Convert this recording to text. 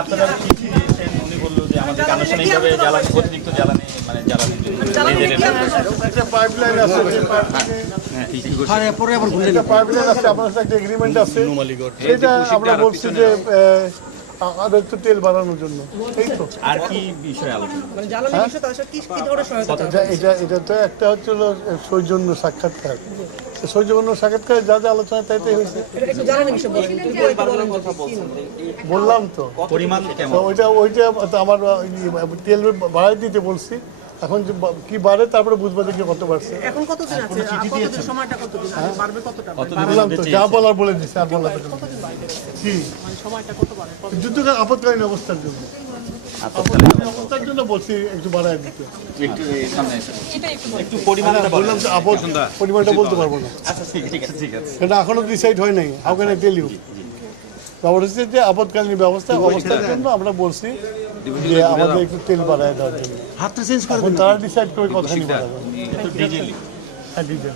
আপনারা চিঠি দিয়েছেন, উনি বললো যে আমাদের আনুষ্ঠানিকভাবে জ্বালানি অতিরিক্ত জ্বালানি মানে জ্বালানির জন্য একটা পাইপলাইন আছে, একটা পাইপলাইন আছে, আপনার সাথে একটা এগ্রিমেন্ট আছে, সেটা আমরা বলছি যে আর একটু তেল বাড়ানোর জন্য। এই তো আর কি বিষয়ে আলোচনা? এটা তো একটা হচ্ছে সৌজন্য সাক্ষাৎকার, সৌজন্য সাক্ষাৎকারে যা যা আলোচনা তাই তাই হয়েছে, বললাম তো। পরিমাণ কেমন? তো ওইটা তো আমার তেল বাড়াই দিতে বলছি, এখন যে কি বাড়ে তারপরে বুঝবো যে কত বাড়ছে। এখন কতদিন আছে? কতদিন সময়টা কতদিন আছে? বাড়বে কতটা? বললাম তো, যা বলার বলে দিচ্ছে, আর বলার কি মানে সময়টা কত বাড়ে? যুদ্ধকাল আপৎকালীন অবস্থার জন্য, অবস্থার জন্য বলছি একটু বাড়াই দিতে। একটু পরিমাণটা বললাম তো পরিমাণটা বলতে পারবো না, আচ্ছা ঠিক আছে সেটা এখনো ডিসাইড হয় নাই। How can I tell you? ব্যাপার হচ্ছে যে আপৎকালীন অবস্থার জন্য আমরা বলছি যে আমাদের একটু তেল বাড়ায় দেওয়ার জন্য। এখন তারা ডিসাইড করে কথা নিয়ে বাড়াবে। একটু ডিজেল হ্যাঁ, ডিজেল।